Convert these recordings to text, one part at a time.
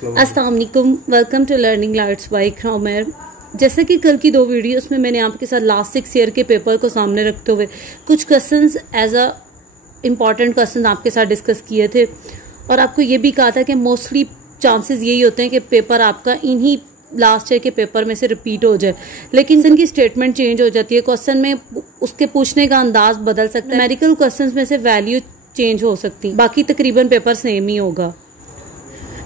अस्सलाम वालेकुम, welcome to learning lights by Ikram. जैसे कि कल की दो वीडियोस में मैंने आपके साथ लास्ट 6 ईयर के पेपर को सामने रखते हुए कुछ questions as a important question आपके साथ डिस्कस किए थे और आपको ये भी कहा था कि मोस्टली चांसेस यही होते हैं कि पेपर आपका इन्हीं लास्ट ईयर के पेपर में से रिपीट हो जाए, लेकिन इनकी स्टेटमेंट चेंज हो जाती है, क्वेश्चन में उसके पूछने का अंदाज बदल सकता है, न्यूमेरिकल क्वेश्चंस में से वैल्यू चेंज हो सकती है, बाकी तकरीबन पेपर सेम ही होगा।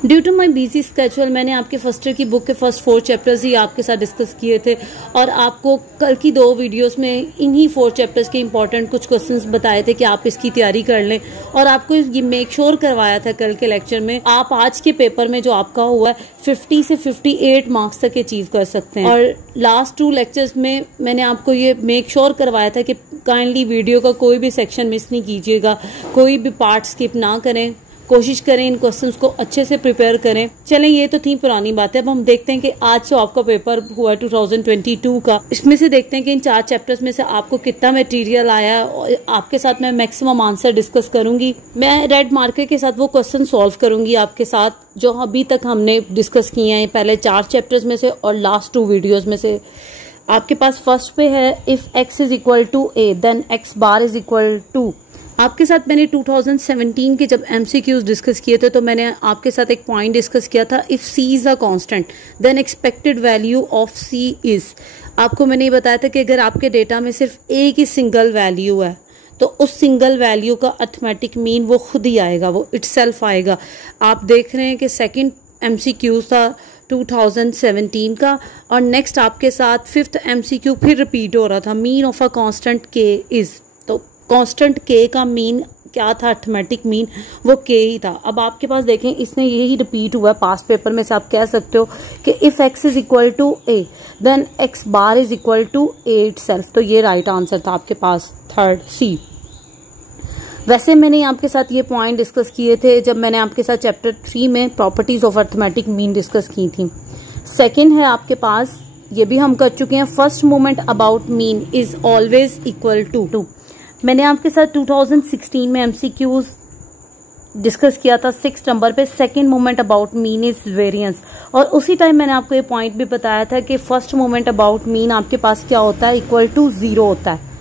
Due to my busy schedule मैंने आपके फर्स्ट ईयर की बुक के फर्स्ट 4 चैप्टर्स ही आपके साथ डिस्कस किए थे और आपको कल की 2 वीडियोस में इन्हीं 4 चैप्टर्स के इंपॉर्टेंट कुछ क्वेश्चंस बताए थे कि आप इसकी तैयारी कर लें और आपको ये मेक श्योर करवाया था कल के लेक्चर में आप आज के पेपर में जो आपका हुआ है 50 से 58 मार्क्स तक अचीव कर सकते हैं। और लास्ट 2 लेक्चर्स में मैंने आपको ये मेक श्योर करवाया था कि काइंडली वीडियो का कोई भी सेक्शन मिस नहीं कीजिएगा, कोई भी पार्ट स्किप ना करें, कोशिश करें इन क्वेश्चंस को अच्छे से प्रिपेयर करें। चलें, ये तो थी पुरानी बातें। अब हम देखते हैं कि आज जो आपका पेपर हुआ 2022 का, इसमें से देखते हैं कि इन 4 चैप्टर्स में से आपको कितना मटेरियल आया और आपके साथ मैं मैक्सिमम आंसर डिस्कस करूंगी। मैं रेड मार्कर के साथ वो क्वेश्चन सॉल्व करूंगी आपके साथ जो अभी तक हमने डिस्कस किए हैं पहले 4 चैप्टर्स में से और लास्ट 2 वीडियोज में से। आपके पास फर्स्ट पे है if x is equal to a then x bar is equal to. आपके साथ मैंने 2017 के जब MCQs डिस्कस किए थे तो मैंने आपके साथ एक पॉइंट डिस्कस किया था, if C is a constant then expected value of C is. आपको मैंने ये बताया था कि अगर आपके डेटा में सिर्फ एक ही सिंगल वैल्यू है तो उस सिंगल वैल्यू का अर्थमेटिक मीन वो खुद ही आएगा, वो इटसेल्फ आएगा। आप देख रहे हैं कि सेकेंड MCQ था 2017 का और नेक्स्ट आपके साथ 5th MCQ फिर रिपीट हो रहा था, mean of a constant K is. तो कांस्टेंट K का मीन क्या था, अर्थमेटिक मीन वो K ही था। अब आपके पास देखें इसने यही रिपीट हुआ है पास्ट पेपर में से। आप कह सकते हो कि if x is equal to a then x bar is equal to a itself. तो ये राइट आंसर था आपके पास, थर्ड C। वैसे मैंने आपके साथ ये पॉइंट डिस्कस किए थे जब मैंने आपके साथ चैप्टर 3 में properties of arithmetic mean discuss की थी। सेकेंड है आपके पास, ये भी हम कर चुके हैं, first moment about mean is always equal to. मैंने आपके साथ 2016 में MCQs डिस्कस किया था 6 नंबर पे, second moment about mean is variance. और उसी टाइम मैंने आपको ये पॉइंट भी बताया था कि फर्स्ट मोमेंट अबाउट मीन आपके पास क्या होता है, इक्वल टू 0 होता है।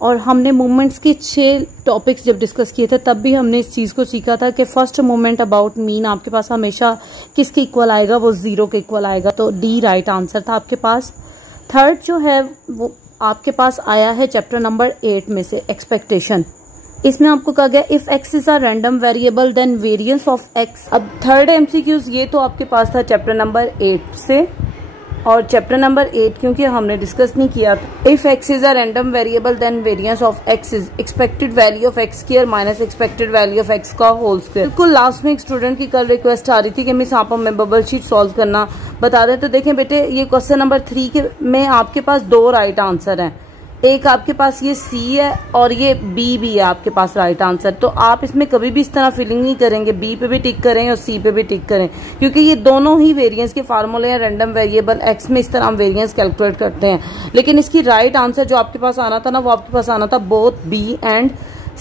और हमने मोमेंट्स के 6 टॉपिक्स जब डिस्कस किए थे तब भी हमने इस चीज को सीखा था कि फर्स्ट मोमेंट अबाउट मीन आपके पास हमेशा किसके इक्वल आएगा, वो 0 के इक्वल आएगा। तो D राइट आंसर था आपके पास। थर्ड जो है वो आपके पास आया है चैप्टर नंबर 8 में से, एक्सपेक्टेशन। इसमें आपको कहा गया if x is a random variable then variance of x। अब थर्ड MCQs ये तो आपके पास था चैप्टर नंबर 8 से, और चैप्टर नंबर 8 क्योंकि हमने डिस्कस नहीं किया था। If x is a random variable then variance of x is expected value of x square minus expected value of x का होल स्क्वायर। बिल्कुल लास्ट में एक स्टूडेंट की कल रिक्वेस्ट आ रही थी कि मिस आप हमें बबल शीट सॉल्व करना बता दें। तो देखें बेटे, ये क्वेश्चन नंबर 3 के में आपके पास 2 राइट आंसर हैं। एक आपके पास ये C है और ये B भी है आपके पास राइट आंसर। तो आप इसमें कभी भी इस तरह फीलिंग नहीं करेंगे B पे भी टिक करें और C पे भी टिक करें, क्योंकि ये दोनों ही वेरिएंस के फार्मूले हैं। रैंडम वेरिएबल x में इस तरह हम वेरिएंस कैलकुलेट करते हैं, लेकिन इसकी राइट आंसर जो आपके पास आना था ना, वो आपके पास आना था बोथ B एंड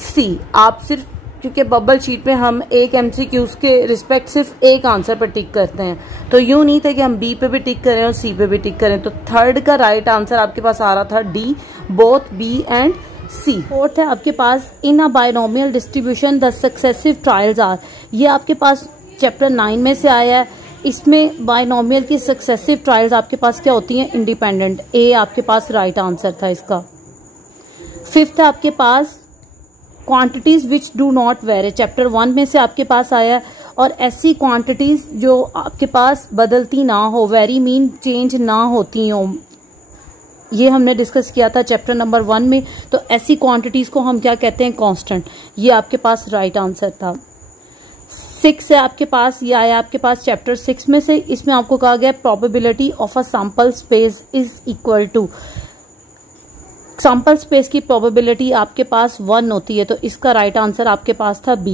C। आप सिर्फ क्योंकि बबल शीट में हम एक MCQs के रिस्पेक्ट सिर्फ एक आंसर पर टिक करते हैं, तो यूं नहीं था कि हम B पे भी टिक करें और C पे भी टिक करें। तो थर्ड का राइट आंसर आपके पास आ रहा था D, both B and C। Fourth है आपके पास in a binomial distribution the successive trials are. ये आपके पास चैप्टर 9 में से आया है। इसमें बायनोमियल की सक्सेसिव ट्रायल्स आपके पास क्या होती हैं, इंडिपेंडेंट। A आपके पास राइट आंसर था इसका। फिफ्थ है आपके पास quantities which do not vary, chapter 1 में से आपके पास आया है। और ऐसी क्वांटिटीज जो आपके पास बदलती ना हो, वेरी मीन चेंज ना होती हो, ये हमने डिस्कस किया था चैप्टर नंबर 1 में। तो ऐसी क्वांटिटीज को हम क्या कहते हैं, कांस्टेंट। ये आपके पास राइट आंसर था। 6 है आपके पास, ये आया आपके पास चैप्टर 6 में से। इसमें आपको कहा गया probability of a sample space is equal to, sample space की प्रोबेबिलिटी आपके पास 1 होती है, तो इसका राइट आंसर आपके पास था B।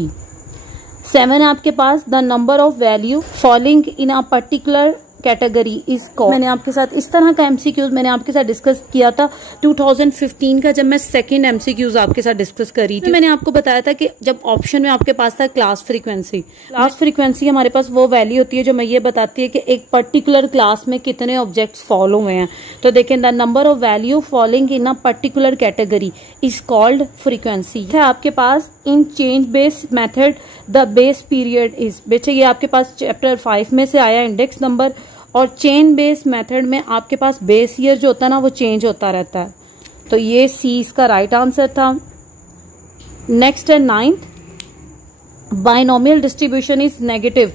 7 है आपके पास the number of value falling in a particular category is called. मैंने आपके साथ इस तरह का एमसीक्यूज मैंने आपके साथ डिस्कस किया था 2015 का, जब मैं सेकंड एमसीक्यूज आपके साथ डिस्कस करी थी। मैंने आपको बताया था कि जब ऑप्शन में आपके पास था क्लास फ्रीक्वेंसी हमारे पास वो वैल्यू होती है जो मैं ये बताती है कि एक पर्टिकुलर क्लास में कितने ऑब्जेक्ट्स फॉल हुए हैं। तो देखें, the number of value following in a particular category is called frequency. है आपके पास in change base method the base period is, बेचे ये आपके पास चैप्टर 5 में से आया इंडेक्स नंबर, और चेन बेस मेथड में आपके पास बेस ईयर जो होता है ना वो चेंज होता रहता है। तो ये सी इसका राइट आंसर था। नेक्स्ट है 9th, binomial distribution is negative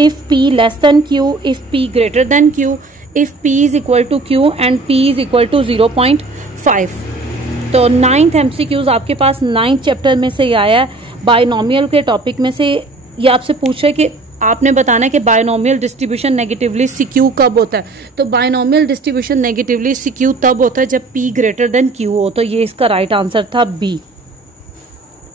if p less than q, if p greater than q, if p is equal to q and p is equal to 0.5। तो 9th एमसीक्यूज आपके पास 9th chapter में से आया है। Binomial के topic में से ये आपसे पूछा है कि आपने बताना है कि बाइनोमियल डिस्ट्रीब्यूशन नेगेटिवली सिक्यू कब होता है। तो बाइनोमियल डिस्ट्रीब्यूशन नेगेटिवली सिक्यू तब होता है जब p ग्रेटर देन q हो। तो ये इसका राइट आंसर था बी।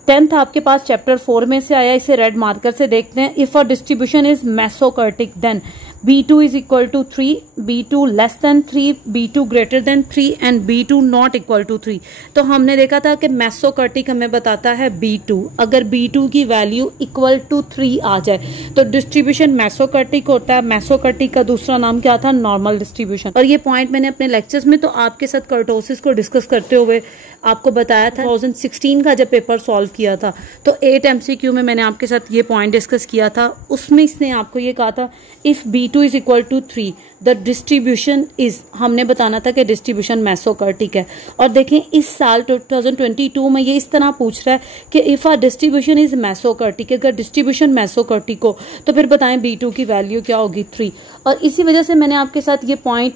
10th आपके पास चैप्टर 4 में से आया, इसे रेड मार्कर से देखते हैं। If a distribution is mesokurtic then B2 is equal to 3, B2 less than 3, B2 greater than 3 and B2 not equal to 3। तो हमने देखा था कि मेसोकर्टिक हमें बताता है B2। अगर B2 की वैल्यू इक्वल टू 3 आ जाए तो डिस्ट्रीब्यूशन मेसोकर्टिक होता है। मेसोकर्टिक का दूसरा नाम क्या था? Normal distribution. और ये पॉइंट मैंने अपने लेक्चर्स में तो आपके साथ कर्टोसिस को डिस्कस करते हुए आपको बताया था। 2016 का जब पेपर सॉल्व किया था तो 8 MCQ में मैंने आपके साथ ये पॉइंट डिस्कस किया था। उसमें इसने आपको ये कहा था if B2 is equal to 3 the distribution is, हमने बताना था कि डिस्ट्रीब्यूशन मेसोकर्टिक है। और देखें इस साल 2022 में ये इस तरह पूछ रहा है कि इफ आ डिस्ट्रीब्यूशन इज मेसोकर्टिक, अगर डिस्ट्रीब्यूशन मेसोकर्टिक हो तो फिर बताएं B2 की वैल्यू क्या होगी? 3। और इसी वजह से मैंने आपके साथ ये पॉइंट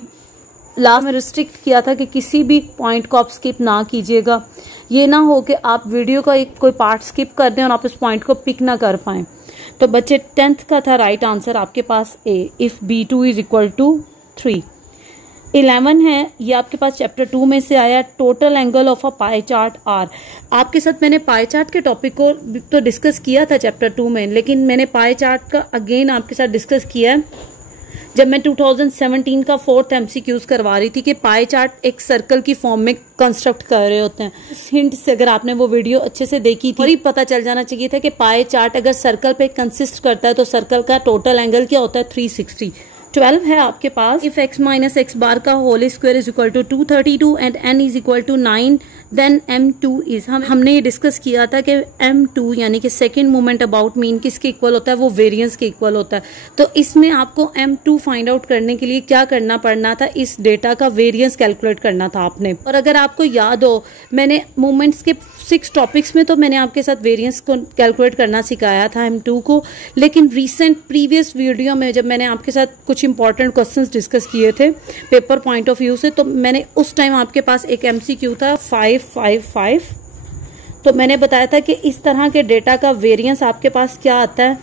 लास्ट में रिस्ट्रिक्ट किया था कि किसी भी पॉइंट को आप स्किप ना कीजिएगा। ये ना हो कि आप वीडियो का एक कोई पार्ट स्किप कर दें और आप इस पॉइंट को पिक ना कर पाएं। तो बच्चे 10th का था राइट आंसर आपके पास A, if B2 is equal to 3। 11 है, ये आपके पास चैप्टर 2 में से आया, total angle of a pie chart are. आपके साथ मैंने पाई चार्ट के टॉपिक को तो डिस्कस किया था चैप्टर 2 में, लेकिन मैंने पाई चार्ट का अगेन आपके साथ डिस्कस किया है जब मैं 2017 का 4th MCQs करवा रही थी कि पाई चार्ट एक सर्कल की फॉर्म में कंस्ट्रक्ट कर रहे होते हैं। इस हिंट से अगर आपने वो वीडियो अच्छे से देखी थी, और ही पता चल जाना चाहिए था कि पाई चार्ट अगर सर्कल पे कंसिस्ट करता है तो सर्कल का टोटल एंगल क्या होता है? 360। 12 है आपके पास, if x minus x bar का whole square is equal to 232 and n is equal to 9 then m2 is, हमने ये डिस्कस किया था कि m2 यानी कि सेकंड मोमेंट अबाउट मीन किसके इक्वल होता है? वो वेरिएंस के इक्वल होता है। तो इसमें आपको m2 फाइंड आउट करने के लिए क्या करना पड़ना था? इस डेटा का वेरिएंस कैलकुलेट करना था आपने। और अगर आपको याद हो, मैंने मोमेंट्स के 6 टॉपिक्स में तो मैंने आपके साथ वेरिएंस को कैलकुलेट करना सिखाया था m2 को, लेकिन रिसेंट प्रीवियस वीडियो में जब मैंने आपके साथ कुछ इंपॉर्टेंट क्वेश्चंस डिस्कस किए थे पेपर पॉइंट ऑफ व्यू से, तो मैंने उस टाइम आपके पास एक MCQ था 555। तो मैंने बताया था कि इस तरह के डेटा का वेरिएंस आपके पास क्या आता है?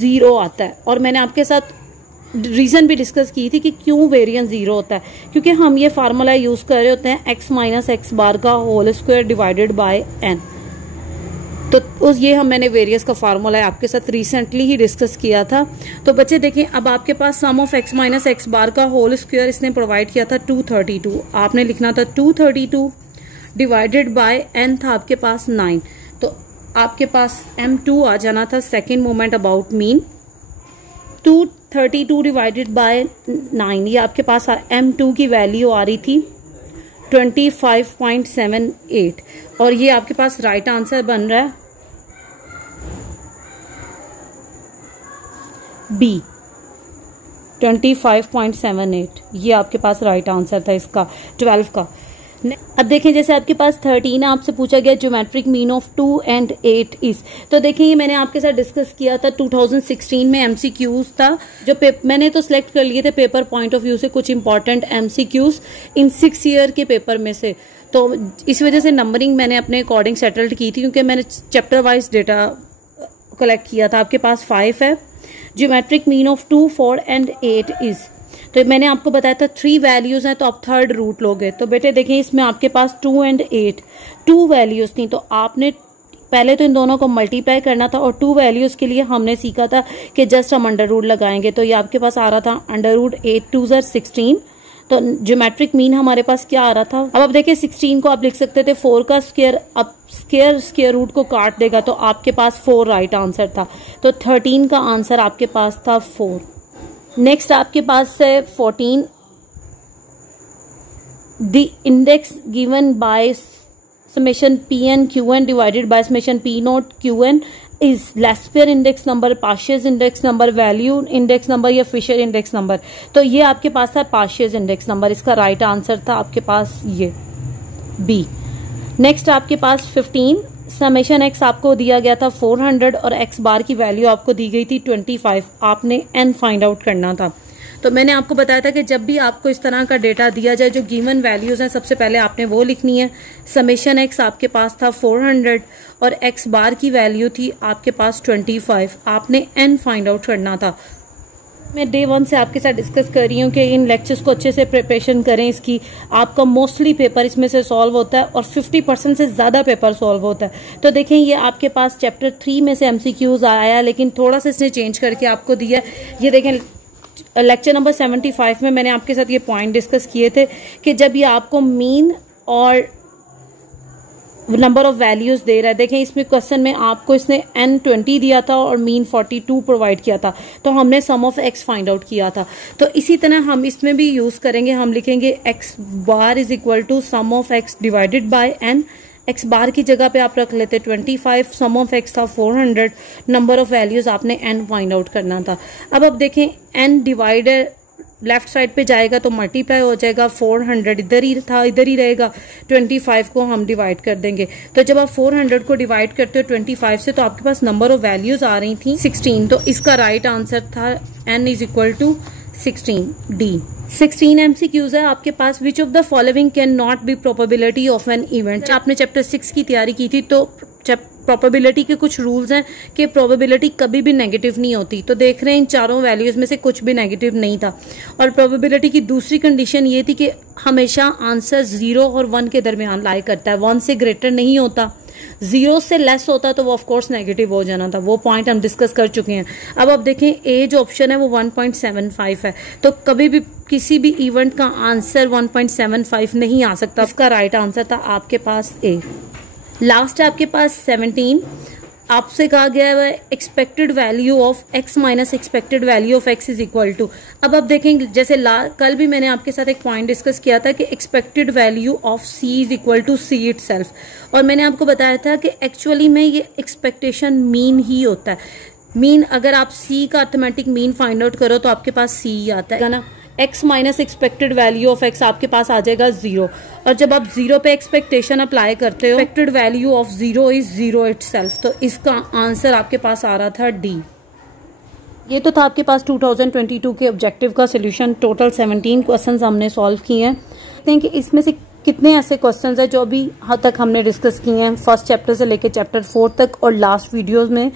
0 आता है। और मैंने आपके साथ रीजन भी डिस्कस की थी कि क्यों वेरिएंस 0 होता है, क्योंकि हम ये फार्मूला यूज कर रहे होते हैं x माइनस एक्स बार का whole square divided by n। तो ये मैंने वेरियस का फार्मूला आपके साथ रिसेंटली ही डिस्कस किया था। तो बच्चे देखें, अब आपके पास सम of x minus x bar का होल स्क्वायर इसने प्रोवाइड किया था 232। आपने लिखना था 232 डिवाइडेड बाय n था आपके पास 9। तो आपके पास m2 आ जाना था second moment about mean. 232 divided by 9, ये आपके पास m2 की वैल्यू आ रही थी 25.78 और ये आपके पास राइट आंसर बन रहा है बी 25.78। ये आपके पास राइट आंसर था इसका 12 का। अब देखें, जैसे आपके पास 13 आपसे पूछा गया geometric mean of 2 and 8 is. तो देखें, ये मैंने आपके साथ डिस्कस किया था 2016 में MCQs था जो मैंने तो सिलेक्ट कर लिए थे पेपर पॉइंट ऑफ व्यू से कुछ इंपॉर्टेंट MCQs इन 6 ईयर के पेपर में से। तो इस वजह से नंबरिंग मैंने अपने अकॉर्डिंग सेटल्ड की थी, क्योंकि मैंने चैप्टर वाइज डेटा कलेक्ट किया था। आपके पास 5 है, geometric mean of 2, 4 and 8 is. तो मैंने आपको बताया था 3 वैल्यूज हैं तो आप थर्ड रूट लोगे। तो बेटे देखें, इसमें आपके पास 2 and 8 2 वैल्यूज थी, तो आपने पहले तो इन दोनों को मल्टीप्लाई करना था और 2 वैल्यूज के लिए हमने सीखा था कि जस्ट हम अंडर रूट लगाएंगे। तो ये आपके पास आ रहा था अंडर रूट 8 2 16। तो ज्योमेट्रिक मीन हमारे पास क्या आ रहा था। अब आप देखिए 16 को आप लिख सकते थे 4 का स्क्वायर, अब स्क्वायर रूट को काट देगा तो आपके पास 4 राइट आंसर था। तो 13 का आंसर आपके पास था 4। नेक्स्ट आपके पास है 14, the index given by summation Pn Qn divided by summation P naught Qn is Lasphere index number, Paasches index number, value index number या Fisher index number। तो ये आपके पास था Paasches index number, इसका राइट आंसर था आपके पास ये B। Next आपके पास 15, समेशन x आपको दिया गया था 400 और x बार की वैल्यू आपको दी गई थी 25, आपने n फाइंड आउट करना था। तो मैंने आपको बताया था कि जब भी आपको इस तरह का डेटा दिया जाए जो गिवन वैल्यूज हैं, सबसे पहले आपने वो लिखनी है। समेशन x आपके पास था 400 और x बार की वैल्यू थी आपके पास 25, आपने n फाइंड आउट करना था। मैं डे 1 से आपके साथ डिस्कस कर रही हूँ कि इन लेक्चर्स को अच्छे से प्रिपरेशन करें इसकी। आपका मोस्टली पेपर इसमें से सॉल्व होता है और 50% से ज़्यादा पेपर सॉल्व होता है। तो देखें ये आपके पास चैप्टर 3 में से MCQs आया है, लेकिन थोड़ा सा इसने चेंज करके आपको दिया है। ये देखें लेक्चर नंबर 75 में मैंने आपके साथ ये पॉइंट डिस्कस किए थे कि जब ये आपको मीन और नंबर ऑफ वैल्यूज दे रहा है, देखें इसमें क्वेश्चन में आपको इसने n 20 दिया था और मीन 42 प्रोवाइड किया था, तो हमने सम ऑफ x फाइंड आउट किया था। तो इसी तरह हम इसमें भी यूज करेंगे, हम लिखेंगे x bar is equal to sum of x divided by n। x bar की जगह पे आप रख लेते 25, सम ऑफ x था 400, नंबर ऑफ वैल्यूज आपने n फाइंड आउट करना था। अब देखें n डिवाइडर लेफ्ट साइड पे जाएगा तो मल्टीप्लाई हो जाएगा, 400 इधर ही था इधर ही रहेगा, 25 को हम डिवाइड कर देंगे। तो जब आप 400 को डिवाइड करते हो 25 से तो आपके पास नंबर ऑफ वैल्यूज आ रही थी 16। तो इसका राइट आंसर था n is equal to 16 D। 16 MCQs है आपके पास। Which of the following can not be probability of an event. आपने चैप्टर 6 की तैयारी की थी तो प्रोबेबिलिटी के कुछ रूल्स हैं कि प्रोबेबिलिटी कभी भी नेगेटिव नहीं होती। तो देख रहे हैं इन चारों वैल्यूज में से कुछ भी नेगेटिव नहीं था। और प्रोबेबिलिटी की दूसरी कंडीशन ये थी कि हमेशा आंसर 0 और 1 के दरमियान लाई करता है, 1 से ग्रेटर नहीं होता। 0 से लेस होता तो वो ऑफ कोर्स नेगेटिव हो जाना था, वो पॉइंट हम डिस्कस कर चुके हैं। अब आप देखें ए जो ऑप्शन है वो 1.75 है, तो कभी भी किसी भी इवेंट का आंसर 1.75 नहीं आ सकता। इसका राइट आंसर था आपके पास ए। लास्ट है आपके पास 17, आपसे कहा गया है expected value of x minus expected value of x is equal to. अब आप देखेंगे जैसे कल भी मैंने आपके साथ एक पॉइंट डिस्कस किया था कि expected value of c is equal to c itself, और मैंने आपको बताया था कि एक्चुअली में ये एक्सपेक्टेशन मीन ही होता है। मीन अगर आप c का अर्थमेटिक मीन फाइंड आउट करो तो आपके पास c ही आता है ना। x minus expected value of x आपके पास आ जाएगा 0, और जब आप 0 पे एक्सपेक्टेशन अप्लाई करते हो expected value of 0 is 0 itself. तो इसका आंसर आपके पास आ रहा था D। ये तो था आपके पास 2022 के ऑब्जेक्टिव का सोल्यूशन। टोटल 17 क्वेश्चंस हमने सॉल्व किए हैं। देखते हैं कि इसमें से कितने ऐसे क्वेश्चंस हैं जो अभी तक हमने डिस्कस किए हैं, फर्स्ट चैप्टर से लेकर चैप्टर 4 तक, और लास्ट वीडियोज में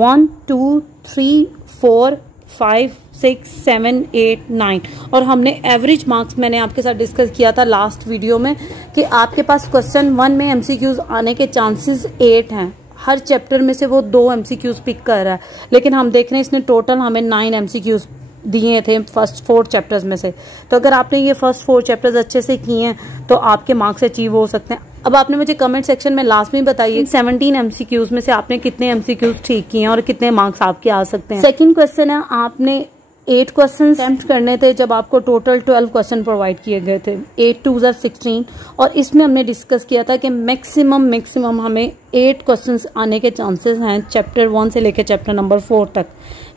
1 2 3 4 5 6 7 8 9, और हमने एवरेज मार्क्स मैंने आपके साथ डिस्कस किया था लास्ट वीडियो में कि आपके पास क्वेश्चन 1 में MCQs आने के चांसेस 8 हैं। हर चैप्टर में से वो 2 MCQs पिक कर रहा है, लेकिन हम देख रहे हैं इसने टोटल हमें 9 MCQs दिए थे फर्स्ट 4 चैप्टर्स में से। तो अगर आपने ये फर्स्ट 4 चैप्टर्स अच्छे से किए हैं तो आपके मार्क्स अचीव हो सकते हैं। अब आपने मुझे कमेंट सेक्शन में लास्ट में बताइए 17 MCQs में से आपने कितने MCQs ठीक किए हैं और कितने मार्क्स आपके आ सकते हैं। सेकंड क्वेश्चन है, आपने 8 क्वेश्चन अटेम्प्ट करने थे जब आपको टोटल 12 क्वेश्चन प्रोवाइड किए गए थे, 8 2 16, और इसमें हमने डिस्कस किया था कि मैक्सिमम हमें 8 क्वेश्चंस आने के चांसेस हैं चैप्टर 1 से लेकर चैप्टर नंबर 4 तक,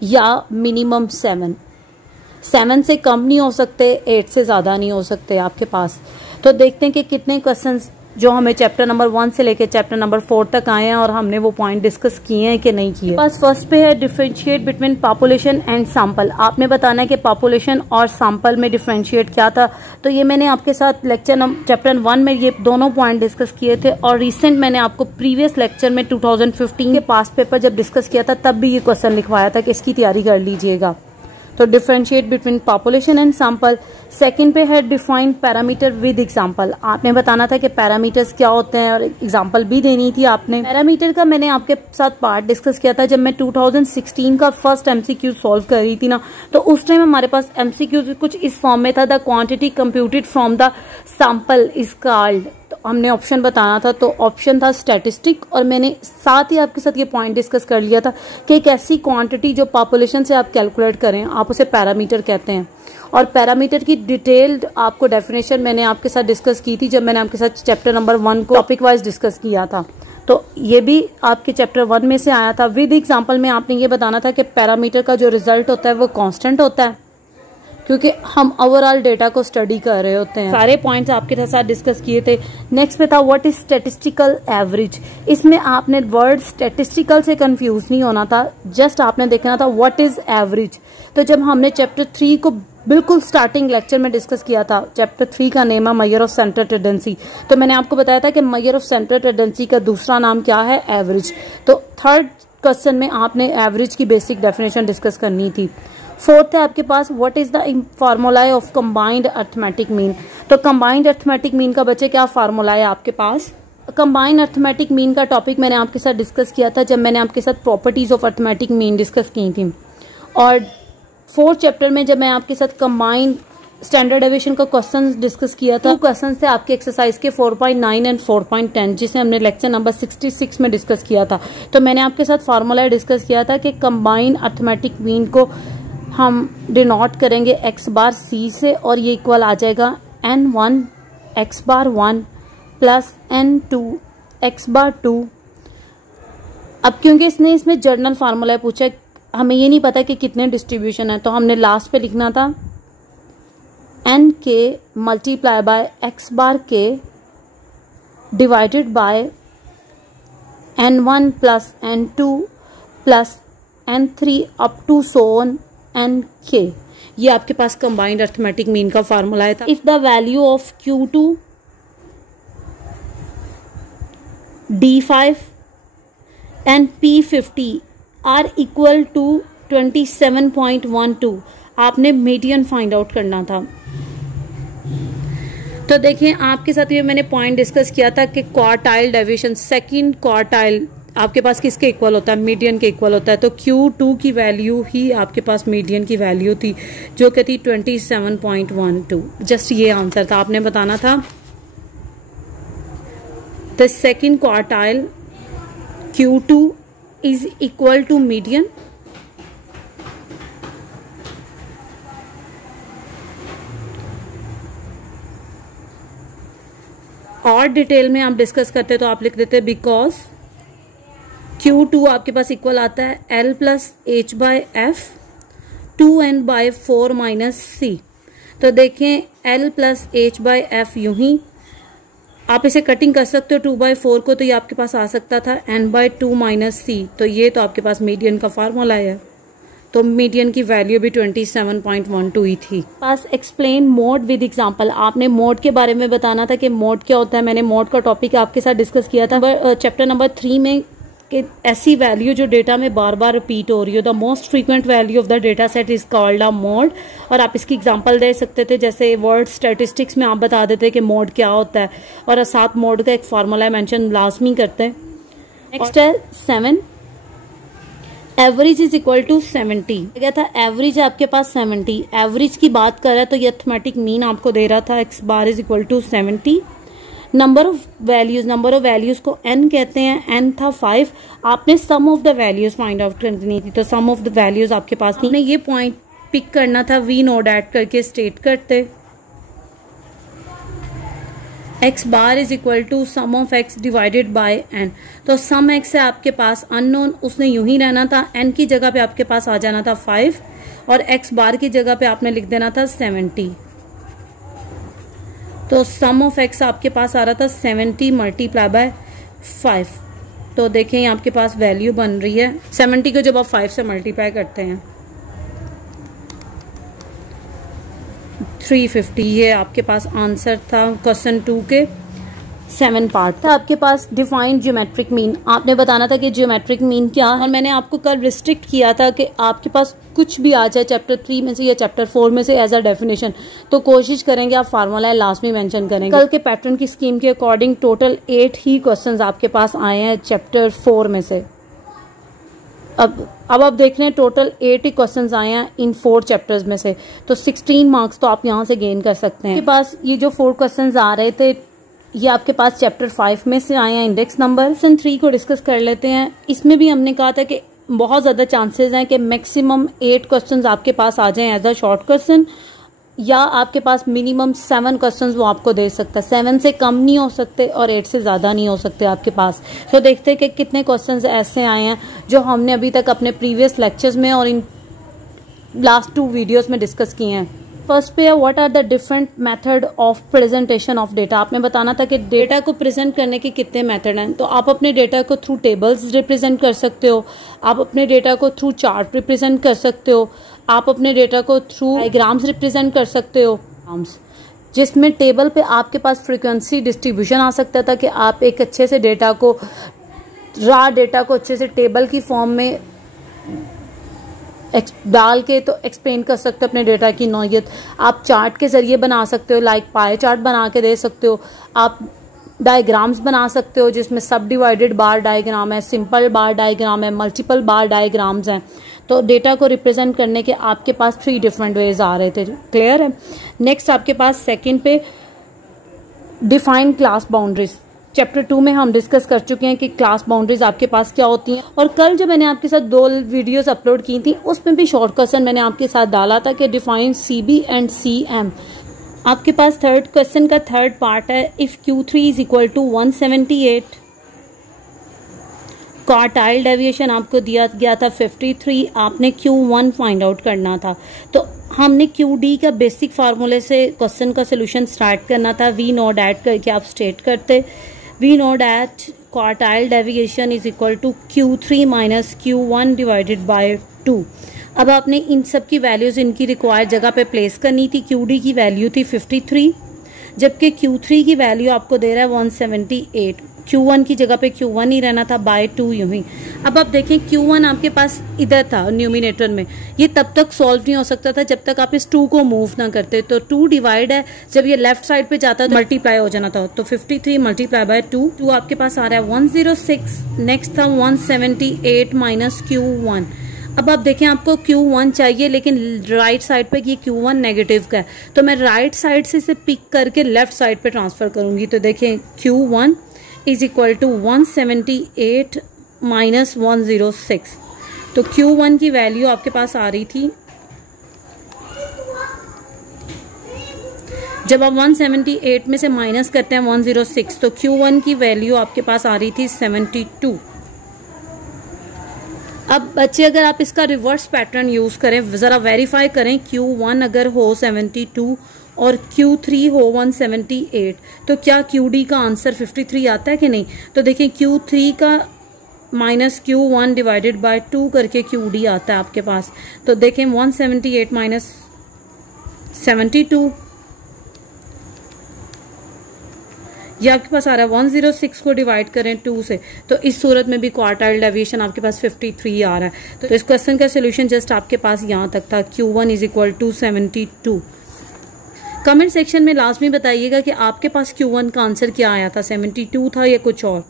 या मिनिमम 7 से कम नहीं हो सकते, 8 से ज़्यादा नहीं हो सकते आपके पास। तो देखते हैं कि कितने क्वेश्चंस जो हमें चैप्टर नंबर 1 से लेकर चैप्टर नंबर 4 तक आए हैं और हमने वो पॉइंट डिस्कस किए हैं कि नहीं किए। बस फर्स्ट पे है differentiate between population and sample. आपने बताना है कि पॉपुलेशन और सैंपल में डिफरेंशिएट क्या था। तो ये मैंने आपके साथ चैप्टर 1 में ये दोनों पॉइंट डिस्कस किए थे, और रिसेंट मैंने आपको प्रीवियस लेक्चर में 2015 के पास्ट पेपर जब डिस्कस किया था तब भी ये क्वेश्चन लिखवाया था कि इसकी तैयारी कर लीजिएगा। तो differentiate between population and sample. Second पे है डिफाइन पैरामीटर विद एग्जांपल। आपने बताना था कि पैरामीटर्स क्या होते हैं और एग्जांपल भी देनी थी आपने। पैरामीटर का मैंने आपके साथ पार्ट डिस्कस किया था जब मैं 2016 का फर्स्ट एमसीक्यू सॉल्व कर रही थी ना, तो उस टाइम हमारे पास एमसीक्यू कुछ इस फॉर्म में था, the quantity computed from the sample is called. तो हमने ऑप्शन बताना था, तो ऑप्शन था स्टैटिस्टिक, और मैंने साथ ही आपके साथ ये पॉइंट डिस्कस कर लिया था कि एक ऐसी क्वांटिटी जो पॉपुलेशन से आप कैलकुलेट करें आप उसे पैरामीटर कहते हैं। और पैरामीटर की डिटेल्ड आपको डेफिनेशन मैंने आपके साथ डिस्कस की थी जब मैंने आपके साथ चैप्टर नंबर 1 को टॉपिक वाइज डिस्कस किया था, तो ये भी आपके चैप्टर 1 में से आया था। विद एग्जांपल में आपने ये बताना था कि पैरामीटर का जो रिजल्ट होता है वो कांस्टेंट होता है, क्योंकि हम ओवरऑल डेटा को स्टडी कर रहे होते हैं। सारे पॉइंट्स आपके साथ डिस्कस किए थे। नेक्स्ट पे था व्हाट इज स्टैटिस्टिकल एवरेज। इसमें आपने वर्ड स्टैटिस्टिकल से कंफ्यूज नहीं होना था, जस्ट आपने देखना था व्हाट इज एवरेज। तो जब हमने चैप्टर 3 को बिल्कुल स्टार्टिंग लेक्चर में डिस्कस किया था, चैप्टर 3 का नेम है मेजर ऑफ सेंट्रल टेंडेंसी, तो मैंने आपको बताया था कि मेजर ऑफ सेंट्रल टेंडेंसी का दूसरा नाम क्या है, एवरेज। तो थर्ड क्वेश्चन में आपने एवरेज की बेसिक डेफिनेशन डिस्कस करनी थी। फोर्थ है आपके पास what is the formula of combined arithmetic mean. तो कंबाइंड अर्थमेटिक मीन का बच्चे क्या फार्मूला है आपके पास। कंबाइंड अर्थमेटिक मीन का टॉपिक मैंने आपके साथ डिस्कस किया था जब मैंने आपके साथ properties of arithmetic mean discuss की थी। और फोर्थ चैप्टर में जब मैं आपके साथ कंबाइंड स्टैंडर्ड डेविएशन का क्वेश्चन डिस्कस किया था, 2 क्वेश्चन थे आपके एक्सरसाइज के 4.9 एंड 4.10, जिसे हमने लेक्चर नंबर 66 में डिस्कस किया था। तो मैंने आपके साथ फार्मूला डिस्कस किया था कि कंबाइंड अर्थमेटिक मीन को हम डिनोट करेंगे x बार c से, और ये इक्वल आ जाएगा n1 x बार 1 प्लस n2 x बार 2। अब क्योंकि इसमें जर्नल फार्मूला पूछा है, हमें ये नहीं पता कि कितने डिस्ट्रीब्यूशन है, तो हमने लास्ट पे लिखना था n k multiply by x bar k divided by n1 plus n2 plus n3 up to so on n k. ये आपके पास कंबाइंड अर्थमेटिक मीन का फार्मूला था। If the value of Q2 D5 and P50 are equal to 27.12, आपने median find out करना था। तो देखिए आपके साथ ये मैंने पॉइंट डिस्कस किया था कि क्वार्टाइल डेविएशन, सेकंड क्वार्टाइल आपके पास किसके इक्वल होता है, मीडियन के इक्वल होता है। तो Q2 की वैल्यू ही आपके पास मीडियन की वैल्यू थी जो कि थी 27.12। जस्ट ये आंसर था, आपने बताना था the second quartile Q2 is equal to median. और डिटेल में आप डिस्कस करते तो आप लिख देते बिकॉज Q2 आपके पास इक्वल आता है L plus H by F 2n by 4 minus C. तो देखें L plus H by F यूं ही आप इसे कटिंग कर सकते हो 2/4 को, तो ये आपके पास आ सकता था n बाय 2 माइनस सी। तो ये तो आपके पास मीडियन का फार्मूला है, तो मीडियन की वैल्यू भी 27.12 ही थी। पास एक्सप्लेन मोड विद एग्जांपल। आपने मोड के बारे में बताना था कि मोड क्या होता है। मैंने मोड का टॉपिक आपके साथ डिस्कस किया था चैप्टर नंबर 3 में, कि ऐसी वैल्यू जो डेटा में बार बार रिपीट हो रही हो। The most frequent value of the data set is called a mode. और आप इसकी एग्जांपल दे सकते थे, जैसे वर्ड स्टैटिस्टिक्स में आप बता देते कि मोड क्या होता है, और साथ मोड का एक फार्मूला मेंशन लाजमी करते हैं। नेक्स्ट है 7, एवरेज इज इक्वल टू 70। क्या था, एवरेज है आपके पास 70। एवरेज की बात कर रहा है तो ये अर्थमेटिक मीन आपको दे रहा था x bar is equal to 70। Number of values को n कहते हैं, n था 5। आपने sum of the values find out करनी थी, तो सम ऑफ द वैल्यूज आपके पास नहीं। ये पॉइंट पिक करना था, वी नोड ऐड करके स्टेट करते x bar is equal to sum of x divided by n। तो सम x है आपके पास अननोन, उसने यूं ही रहना था, n की जगह पे आपके पास आ जाना था 5 और x बार की जगह पे आपने लिख देना था 70। तो सम ऑफ x आपके पास आ रहा था 70 मल्टीप्लाई बाय 5। तो देखें ये आपके पास वैल्यू बन रही है 70 को जब आप 5 से मल्टीप्लाई करते हैं 350। ये आपके पास आंसर था क्वेश्चन 2 के। 7 पार्ट था आपके पास। डिफाइंड ज्योमेट्रिक मीन, आपने बताना था कि ज्योमेट्रिक मीन क्या है, और मैंने आपको कल रिस्ट्रिक्ट किया था कि आपके पास कुछ भी आ जाए चैप्टर 3 में से या चैप्टर 4 में से एज अ डेफिनेशन, तो कोशिश करेंगे आप फार्मूला लास्ट में मेंशन करेंगे। कल के पैटर्न की स्कीम के अकॉर्डिंग टोटल 8 ही क्वेश्चंस आपके पास आए हैं चैप्टर 4 में से। अब आप देख रहे हैं टोटल 8 ही क्वेश्चंस आए हैं इन 4 चैप्टर्स में से, तो 16 मार्क्स तो आप यहाँ से गेन कर सकते हैं। आपके पास ये जो 4 क्वेश्चंस आ रहे थे ये आपके पास चैप्टर 5 में से आए हैं। इंडेक्स नंबर 3 को डिस्कस कर लेते हैं। इसमें भी हमने कहा था कि बहुत ज़्यादा चांसेस हैं कि मैक्सिमम 8 क्वेश्चंस आपके पास आ जाएं एज अ शॉर्ट क्वेश्चन, या आपके पास मिनिमम 7 क्वेश्चंस वो आपको दे सकता है। 7 से कम नहीं हो सकते और 8 से ज़्यादा नहीं हो सकते आपके पास। तो देखते हैं कि कितने क्वेश्चंस ऐसे आए हैं जो हमने अभी तक अपने प्रीवियस लेक्चर्स में और इन लास्ट 2 वीडियोस में डिस्कस किए हैं। फर्स्ट पे है what are the different method of presentation of data. आपने बताना था कि डेटा को प्रेजेंट करने के कितने मेथड हैं। तो आप अपने डेटा को थ्रू टेबल्स रिप्रेजेंट कर सकते हो, आप अपने डेटा को थ्रू चार्ट रिप्रेजेंट कर सकते हो, आप अपने डेटा को थ्रू डायग्राम्स रिप्रेजेंट कर सकते हो, जिसमें टेबल पे आपके पास फ्रीक्वेंसी डिस्ट्रीब्यूशन आ सकता था कि आप एक अच्छे से डेटा को रॉ डेटा को अच्छे से टेबल की फॉर्म में डाल के तो एक्सप्लेन कर सकते हो अपने डेटा की नौयत। आप चार्ट के जरिए बना सकते हो, लाइक पाई चार्ट बना के दे सकते हो। आप डायग्राम्स बना सकते हो जिसमें सब डिवाइडेड बार डायग्राम है, सिंपल बार डायग्राम है, मल्टीपल बार डायग्राम्स हैं। तो डेटा को रिप्रेजेंट करने के आपके पास 3 डिफरेंट वेज आ रहे थे। क्लियर है। नेक्स्ट आपके पास सेकंड पे डिफाइन क्लास बाउंड्रीज। चैप्टर 2 में हम डिस्कस कर चुके हैं कि क्लास बाउंड्रीज आपके पास क्या होती हैं, और कल जो मैंने आपके साथ 2 वीडियोस अपलोड की थी उसमें भी शॉर्ट क्वेश्चन मैंने आपके साथ डाला था कि डिफाइन CB एंड CM। आपके पास थर्ड क्वेश्चन का थर्ड पार्ट है if Q3 is equal to 178, quartile deviation आपको दिया गया था 53, आपने Q1 फाइंड आउट करना था। तो हमने QD का बेसिक फार्मूले से क्वेश्चन का सोल्यूशन स्टार्ट करना था। वी नोट ऐड करके आप स्टेट करते, we know that quartile deviation is equal to Q3 minus Q1 divided by 2। अब आपने इन सब की वैल्यूज इनकी रिक्वायर्ड जगह पे प्लेस करनी थी। QD की वैल्यू थी 53, जबकि Q3 की वैल्यू आपको दे रहा है 178। Q1 की जगह पे Q1 ही रहना था बाय 2 यूं ही। अब आप देखें Q1 आपके पास इधर था न्यूमिनेटर में, ये तब तक सॉल्व नहीं हो सकता था जब तक आप इस 2 को मूव ना करते। तो 2 डिवाइड है, जब ये लेफ्ट साइड पे जाता है तो मल्टीप्लाई हो जाना था। तो 53 मल्टीप्लाई बाय 2 आपके पास आ रहा है 106। नेक्स्ट था 178 माइनस Q1। अब आप देखें आपको Q1 चाहिए लेकिन राइट साइड पे ये Q1 नेगेटिव का है, तो मैं राइट साइड से इसे पिक करके लेफ्ट साइड पे ट्रांसफर करूंगी। तो देखें Q1 is equal to 178 minus 106। तो Q1 की वैल्यू आपके पास आ रही थी, जब आप 178 में से माइनस करते हैं 106, तो Q1 की वैल्यू आपके पास आ रही थी 72। अब बच्चे अगर आप इसका रिवर्स पैटर्न यूज करें, जरा वेरीफाई करें, Q1 अगर हो 72 और Q3 हो 178, तो क्या QD का आंसर 53 आता है कि नहीं। तो देखिए Q3 का माइनस Q1 डिवाइडेड बाय 2 करके QD आता है आपके पास। तो देखें 178 माइनस 72, ये आपके पास आ रहा है 106 को डिवाइड करें 2 से, तो इस सूरत में भी क्वार्टाइल डेविएशन आपके पास 53 आ रहा है। तो इस क्वेश्चन का सोल्यूशन जस्ट आपके पास यहाँ तक था, Q1 is equal to 72। Comment section में लाजमी बताइएगा कि आपके पास Q1 का आंसर क्या आया था, 72 था या कुछ और।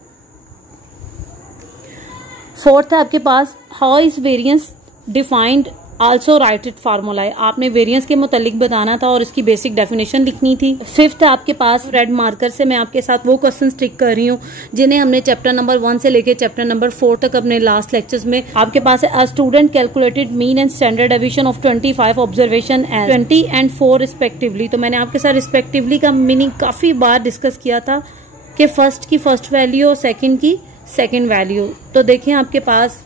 फोर्थ है आपके पास how is variance defined also write it formula है। आपने वेरियंस के मुतालिक बताना था और इसकी बेसिक डेफिनेशन लिखनी थी। फिफ्थ है आपके पास रेड मार्कर से मैं आपके साथ वो क्वेश्चन टिक कर रही हूँ जिन्हें हमने चैप्टर नंबर 1 से लेके चैप्टर नंबर 4 तक अपने लास्ट लेक्चर्स में आपके पास है। A student calculated mean and standard deviation of 25 observation and 20 and 4 respectively. तो मैंने आपके साथ रिस्पेक्टिवली का मीनिंग काफी बार डिस्कस किया था कि फर्स्ट की फर्स्ट वैल्यू और सेकेंड की सेकेंड वैल्यू। तो देखिए आपके पास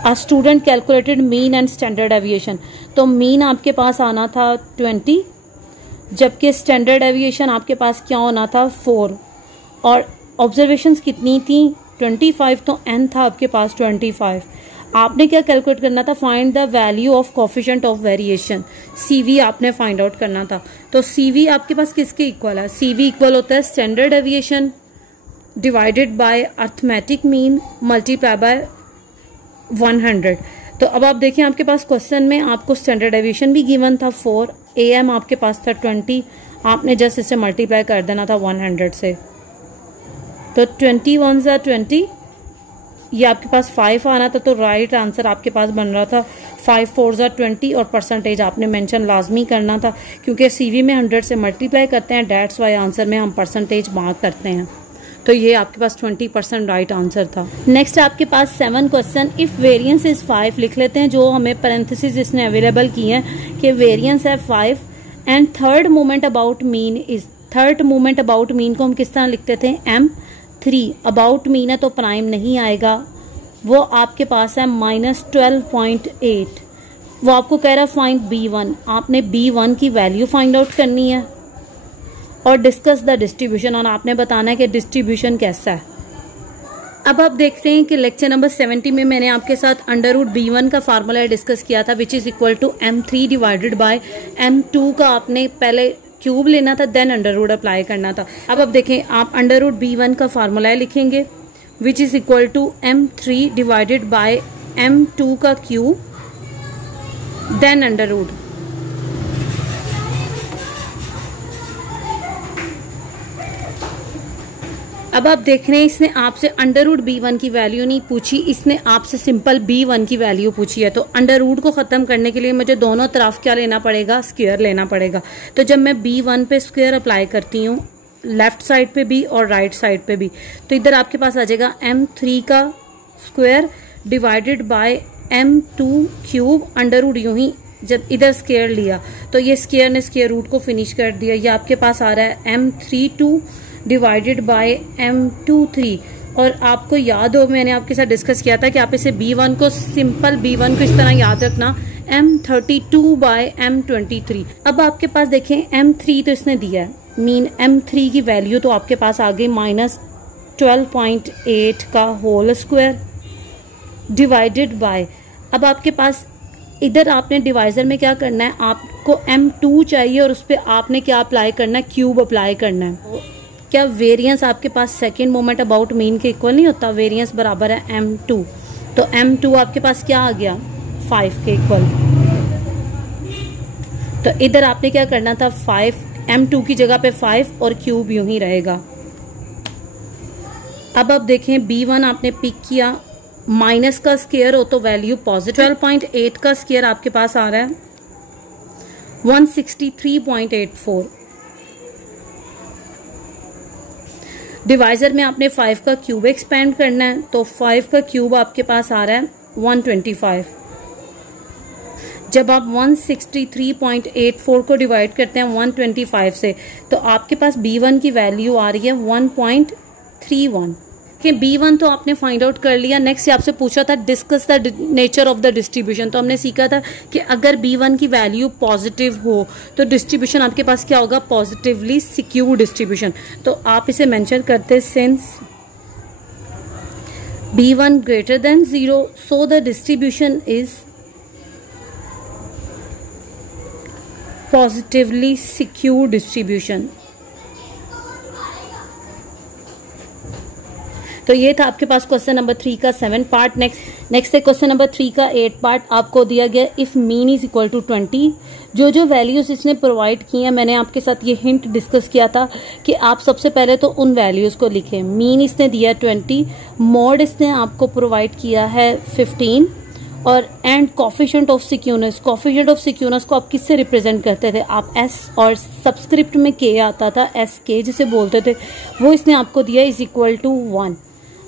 A student calculated mean and standard deviation, तो मीन आपके पास आना था 20, जबकि स्टैंडर्ड डेविएशन आपके पास क्या होना था 4, और ऑब्जर्वेशंस कितनी थी 25, तो n था आपके पास 25। आपने क्या कैलकुलेट करना था, find the value of coefficient of variation, CV आपने फाइंड आउट करना था। तो CV आपके पास किसके इक्वल है, CV इक्वल होता है standard deviation divided by arithmetic mean multiply by 100। तो अब आप देखिए आपके पास क्वेश्चन में आपको स्टैंडर्ड डेविएशन भी गिवन था 4, AM आपके पास था 20, आपने जस्ट इसे मल्टीप्लाई कर देना था 100 से। तो 20 1 ज़ा 20, ये आपके पास 5 आना था, तो राइट आंसर आपके पास बन रहा था 5 4 ज़ा 20 और परसेंटेज आपने मेंशन लाजमी करना था क्योंकि CV में 100 से मल्टीप्लाई करते हैं, डेट्स वाई आंसर में हम परसेंटेज मार्क करते हैं। तो ये आपके पास 20% राइट आंसर था। नेक्स्ट आपके पास 7 क्वेश्चन, इफ वेरिएंस इज 5 लिख लेते हैं, जो हमें पैरेंथेसिस इसने अवेलेबल किए हैं कि वेरिएंस है 5 and third moment about mean is, third moment about mean को हम किस तरह लिखते थे, M3, अबाउट मीन है तो प्राइम नहीं आएगा, वो आपके पास है -12.8। वो आपको कह रहा है फाइंड B1, आपने B1 की वैल्यू फाइंड आउट करनी है और डिस्कस द डिस्ट्रीब्यूशन, और आपने बताना है कि डिस्ट्रीब्यूशन कैसा है। अब आप देखते हैं कि लेक्चर नंबर 70 में मैंने आपके साथ √B1 का फार्मूला डिस्कस किया था which is equal to M3 divided by M2 का आपने पहले क्यूब लेना था देन अंडर अप्लाई करना था। अब आप देखें आप √B1 का फार्मूला लिखेंगे which is equal to M3 divided by M2 का क्यूब देन अंडर रूट। अब आप देख रहे हैं इसने आपसे √B1 की वैल्यू नहीं पूछी, इसने आपसे सिंपल B1 की वैल्यू पूछी है। तो अंडर रूट को ख़त्म करने के लिए मुझे दोनों तरफ क्या लेना पड़ेगा, स्क्वायर लेना पड़ेगा। तो जब मैं B1 पे स्क्वायर अप्लाई करती हूँ लेफ्ट साइड पे भी और राइट साइड पे भी, तो इधर आपके पास आ जाएगा M3 का square divided by M2 cube under root. यूं ही जब इधर स्क्वायर लिया तो ये स्क्वायर ने स्क्वायर रूट को फिनिश कर दिया, ये आपके पास आ रहा है M32 डिवाइडेड बाय M23। और आपको याद हो मैंने आपके साथ डिस्कस किया था कि आप इसे B1 को सिंपल B1 को इस तरह याद रखना M32 बाय M23। अब आपके पास देखें M3 तो इसने दिया है, मीन M3 की वैल्यू तो आपके पास आ गई -12.8 का होल स्क्वायर डिवाइडेड बाय, अब आपके पास इधर आपने डिवाइजर में क्या करना है, आपको M2 चाहिए और उस पर आपने क्या अप्लाई करना है, क्यूब अप्लाई करना है। क्या वेरिएंस आपके पास सेकेंड मोमेंट अबाउट मीन के इक्वल नहीं होता, वेरिएंस बराबर है M2, तो M2 आपके पास क्या आ गया 5 के इक्वल। तो इधर आपने क्या करना था 5, M2 की जगह पे 5 और क्यूब यूं ही रहेगा। अब आप देखें B1 आपने पिक किया, माइनस का स्क्वायर हो तो वैल्यू पॉजिटिव, 12.8 का स्क्वायर आपके पास आ रहा है 163.84। डिवाइजर में आपने 5 का क्यूब एक्सपेंड करना है, तो 5 का क्यूब आपके पास आ रहा है 125। जब आप 163.84 को डिवाइड करते हैं 125 से, तो आपके पास B1 की वैल्यू आ रही है 1.31 कि B1 तो आपने फाइंड आउट कर लिया। नेक्स्ट आपसे पूछा था discuss the nature of the distribution, तो हमने सीखा था कि अगर B1 की वैल्यू पॉजिटिव हो तो डिस्ट्रीब्यूशन आपके पास क्या होगा, पॉजिटिवली सिक्योर डिस्ट्रीब्यूशन। तो आप इसे मेंशन करते since B1 greater than 0 so the distribution is positively secure distribution. तो ये था आपके पास क्वेश्चन नंबर 3 का 7 पार्ट। नेक्स्ट है क्वेश्चन नंबर 3 का 8 पार्ट। आपको दिया गया if mean is equal to 20। जो वैल्यूज इसने प्रोवाइड की हैं, मैंने आपके साथ ये हिंट डिस्कस किया था कि आप सबसे पहले तो उन वैल्यूज को लिखें। मीन इसने दिया 20, मॉड इसने आपको प्रोवाइड किया है 15 और and coefficient of skewness. Coefficient of skewness को आप किससे रिप्रेजेंट करते थे, आप एस और सबस्क्रिप्ट में के आता था, एस के जिसे बोलते थे, वो इसने आपको दिया इज इक्वल टू 1।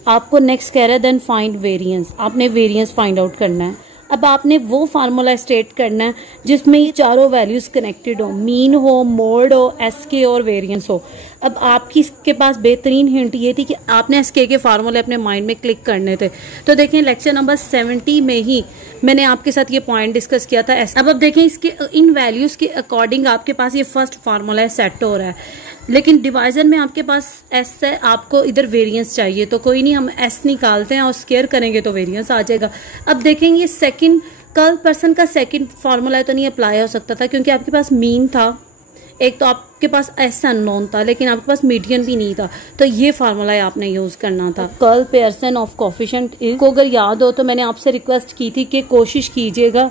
आपको नेक्स्ट कह रहा है देन फाइंड वेरिएंस, आपने वेरिएंस फाइंड आउट करना है। अब आपने वो फार्मूला स्टेट करना है जिसमें ये चारों वैल्यूज कनेक्टेड हो, मीन हो, मोड हो, एसके और वेरिएंस हो। अब आपकी इसके पास बेहतरीन हिंट ये थी कि आपने एसके के फार्मूले अपने माइंड में क्लिक करने थे। तो देखें लेक्चर नंबर 70 में ही मैंने आपके साथ ये पॉइंट डिस्कस किया था। अब देखें इसके इन वैल्यूज के अकॉर्डिंग आपके पास ये फर्स्ट फार्मूला सेट हो रहा है। लेकिन डिवाइजर में आपके पास एस है, आपको इधर वेरिएंस चाहिए, तो कोई नहीं, हम एस निकालते हैं और स्क्वायर करेंगे तो वेरिएंस आ जाएगा। अब देखेंगे सेकंड कर्ल पर्सन का सेकंड फार्मूला तो नहीं अप्लाई हो सकता था, क्योंकि आपके पास मीन था, एक तो आपके पास एस अननोन था, लेकिन आपके पास मीडियन भी नहीं था, तो ये फार्मूला आपने यूज करना था। Curl Pearson of coefficient is को अगर याद हो तो मैंने आपसे रिक्वेस्ट की थी कि कोशिश कीजिएगा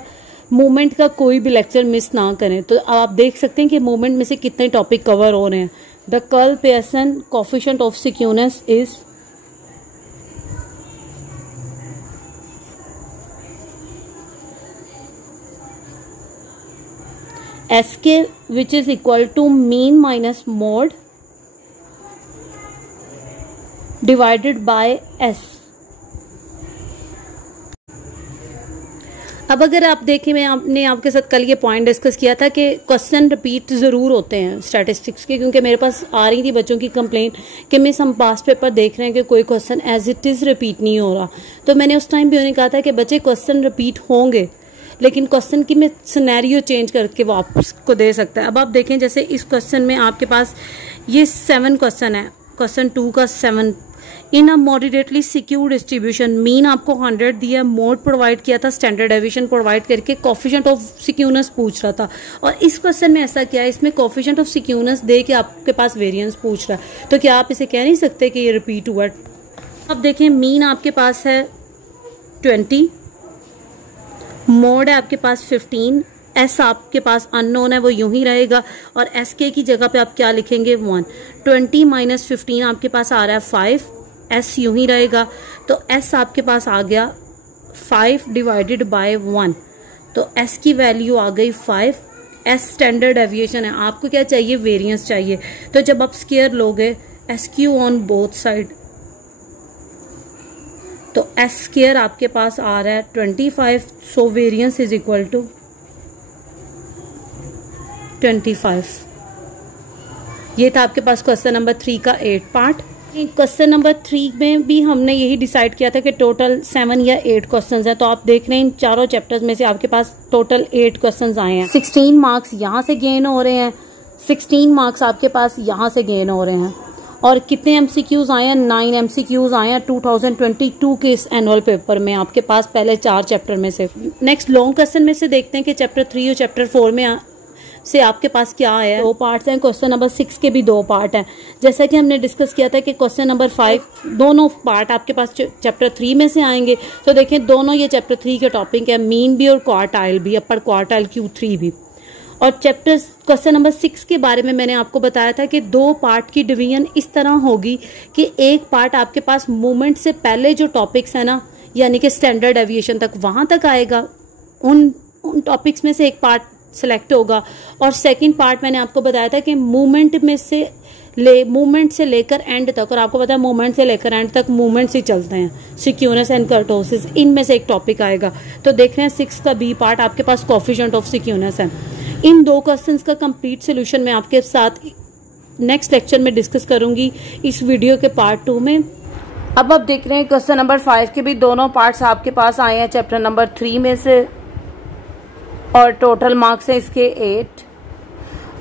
मूवमेंट का कोई भी लेक्चर मिस ना करें। तो आप देख सकते हैं कि मूवमेंट में से कितने टॉपिक कवर हो रहे हैं। The Karl Pearson coefficient of skewness is SK, which is equal to mean minus mode divided by S। अब अगर आप देखें, आपने आपके साथ कल ये पॉइंट डिस्कस किया था कि क्वेश्चन रिपीट ज़रूर होते हैं स्टैटिस्टिक्स के, क्योंकि मेरे पास आ रही थी बच्चों की कंप्लेंट कि मिस हम पास्ट पेपर देख रहे हैं कि कोई question as it is repeat नहीं हो रहा। तो मैंने उस टाइम भी उन्हें कहा था कि बच्चे क्वेश्चन रिपीट होंगे, लेकिन क्वेश्चन की मैं सिनेरियो चेंज करके वो आपको दे सकता है। अब आप देखें, जैसे इस क्वेश्चन में आपके पास ये 7 क्वेश्चन है, क्वेश्चन 2 का 7 इन अ मॉडरेटली सिक्योर डिस्ट्रीब्यूशन, मीन आपको 100 दिया, मोड प्रोवाइड किया था, स्टैंडर्ड डेविएशन प्रोवाइड करके कोफिशिएंट ऑफ सिक्यूनेस पूछ रहा था। और इस क्वेश्चन में ऐसा क्या है, इसमें कोफिशिएंट ऑफ सिक्यूनेस दे के आपके पास वेरिएंस पूछ रहा है, तो क्या आप इसे कह नहीं सकते कि ये रिपीट हुआ। अब देखें, मीन आपके पास है 20, मोड है आपके पास 15, एस आपके पास अननोन है, वो यूं ही रहेगा, और एस के की जगह पे आप क्या लिखेंगे 1। 20 माइनस 15 आपके पास आ रहा है 5, एस यूं ही रहेगा, तो एस आपके पास आ गया 5 डिवाइडेड बाय 1, तो एस की वैल्यू आ गई 5। एस स्टैंडर्ड डेविएशन है, आपको क्या चाहिए, वेरिएंस चाहिए। तो जब आप स्क्वायर लोगे S Q on both side, तो एस स्क्वायर आपके पास आ रहा है 25, सो वेरिएंस इज इक्वल टू 25। ये था आपके पास क्वेश्चन नंबर 3 का 8 पार्ट। क्वेश्चन नंबर 3 में भी हमने यही डिसाइड किया था कि टोटल 7 या 8 क्वेश्चंस हैं, तो आप देख रहे हैं इन चारों चैप्टर्स में से आपके पास टोटल 8 क्वेश्चंस आए हैं। 16 मार्क्स यहाँ से गेन हो रहे हैं, 16 मार्क्स आपके पास यहाँ से गेन हो रहे हैं। और कितने MCQs आए हैं, 9 MCQs आए हैं 2022 के इस एनुअल पेपर में आपके पास पहले 4 चैप्टर में से। नेक्स्ट लॉन्ग क्वेश्चन में से देखते हैं कि चैप्टर 3 और चैप्टर 4 में से आपके पास क्या आया है। 2 पार्ट्स हैं, क्वेश्चन नंबर 6 के भी 2 पार्ट हैं। जैसा कि हमने डिस्कस किया था कि क्वेश्चन नंबर 5 दोनों पार्ट आपके पास चैप्टर 3 में से आएंगे। तो देखें, दोनों ये चैप्टर 3 के टॉपिक है, मीन भी और क्वार्टाइल भी, अपर क्वार्टाइल Q3 भी। और चैप्टर क्वेश्चन नंबर 6 के बारे में मैंने आपको बताया था कि 2 पार्ट की डिवीजन इस तरह होगी कि एक पार्ट आपके पास मूवमेंट से पहले जो टॉपिक्स है ना, यानी कि स्टैंडर्ड डेविएशन तक, वहां तक आएगा, उन टॉपिक्स में से एक पार्ट सिलेक्ट होगा। और सेकंड पार्ट मैंने आपको बताया था कि मूवमेंट से लेकर एंड तक, और आपको पता है मूवमेंट से लेकर एंड तक मूवमेंट्स ही चलते हैं, सिक्यूनेस एंड कर्टोसिस, इनमें से एक टॉपिक आएगा। तो देख रहे हैं 6 का बी पार्ट आपके पास कोफिशिएंट ऑफ सिक्यूनेस है। इन 2 क्वेश्चंस का कंप्लीट सोल्यूशन मैं आपके साथ नेक्स्ट लेक्चर में डिस्कस करूंगी इस वीडियो के पार्ट 2 में। अब आप देख रहे हैं क्वेश्चन नंबर 5 के भी दोनों पार्ट्स आपके पास आए हैं चैप्टर नंबर 3 में से, और टोटल मार्क्स हैं इसके 8।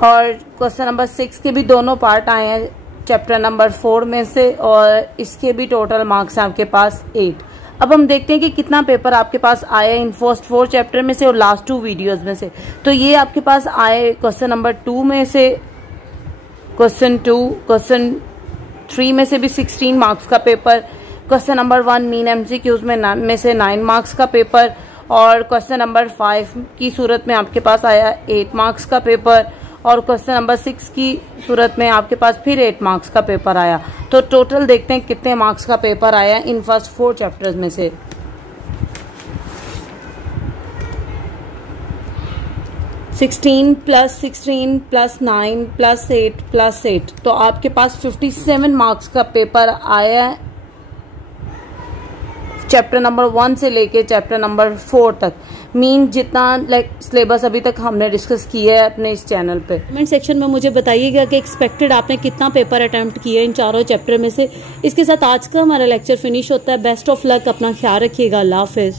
और क्वेश्चन नंबर 6 के भी दोनों पार्ट आए हैं चैप्टर नंबर 4 में से, और इसके भी टोटल मार्क्स हैं आपके पास 8। अब हम देखते हैं कि कितना पेपर आपके पास आया इन फर्स्ट 4 चैप्टर में से और लास्ट 2 वीडियोस में से। तो ये आपके पास आए क्वेश्चन नंबर 2 में से, क्वेश्चन 2, क्वेश्चन 3 में से भी 16 मार्क्स का paper, question number 1 mean MCQs में से 9 मार्क्स का पेपर, और क्वेश्चन नंबर 5 की सूरत में आपके पास आया 8 मार्क्स का पेपर, और क्वेश्चन नंबर 6 की सूरत में आपके पास फिर 8 मार्क्स का पेपर आया। तो टोटल देखते हैं कितने मार्क्स का पेपर आया इन फर्स्ट 4 चैप्टर्स में से। 16 प्लस 16 प्लस 9 प्लस 8 प्लस 8, तो आपके पास 57 मार्क्स का पेपर आया है चैप्टर नंबर 1 से लेके चैप्टर नंबर 4 तक। मीन जितना सिलेबस अभी तक हमने डिस्कस किया है अपने इस चैनल पे। कमेंट सेक्शन में मुझे बताइएगा कि एक्सपेक्टेड आपने कितना पेपर अटेम्प्ट किया इन चारों चैप्टर में से। इसके साथ आज का हमारा लेक्चर फिनिश होता है। बेस्ट ऑफ लक, अपना ख्याल रखिएगा, अल्लाह हाफिज।